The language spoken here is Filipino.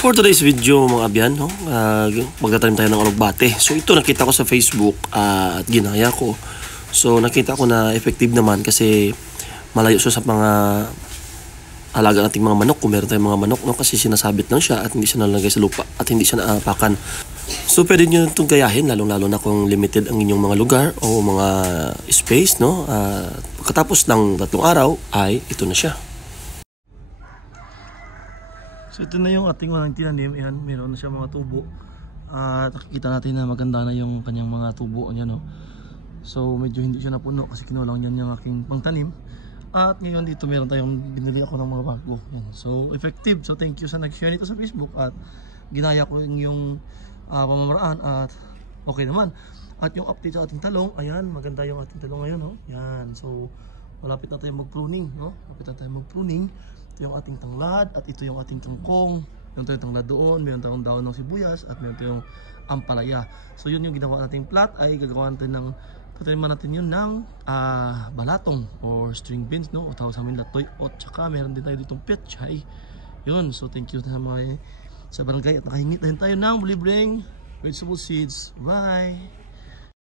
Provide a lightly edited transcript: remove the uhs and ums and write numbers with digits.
For today's video mga abyan, no? Magtatanim tayo ng alugbate. So ito nakita ko sa Facebook at ginaya ko. So nakita ko na effective naman kasi malayo siya sa mga alaga nating mga manok. Kung meron tayong mga manok, no? Kasi sinasabit lang siya at hindi siya nalagay sa lupa at hindi siya naapakan. So pwede nyo itong gayahin, lalong-lalo na kung limited ang inyong mga lugar o mga space, no? Pagkatapos ng 3 araw ay ito na siya. So ito na yung ating mga tinanim. Yan, meron na siya mga tubo. At nakikita natin na maganda na yung kanyang mga tubo niya, no? So medyo hindi siya napuno kasi kinulang yan yung aking pangtanim. At ngayon dito meron tayong binili ako ng mga bago. Yan. So effective. So thank you sa nag-share nito sa Facebook. At ginaya ko yung pamamaraan at okay naman. At yung update sa ating talong, ayan, maganda yung ating talong ngayon, no? Yan. So malapit na tayong mag-pruning, no? Malapit na tayong mag-pruning. Ito yung ating tanglad at ito yung ating kangkong. Meron tayong tanglad doon, meron tayong daon ng sibuyas at meron tayong ampalaya. So yun yung ginawa nating plot, ay gagawa natin ng pataniman natin yun ng balatong or string beans, no? O tawag sa amin latoy. At saka meron din tayo ditong petchay. Yun, so thank you sa mga sa barangay at nakahingi din tayo ng libreng vegetable seeds. Bye!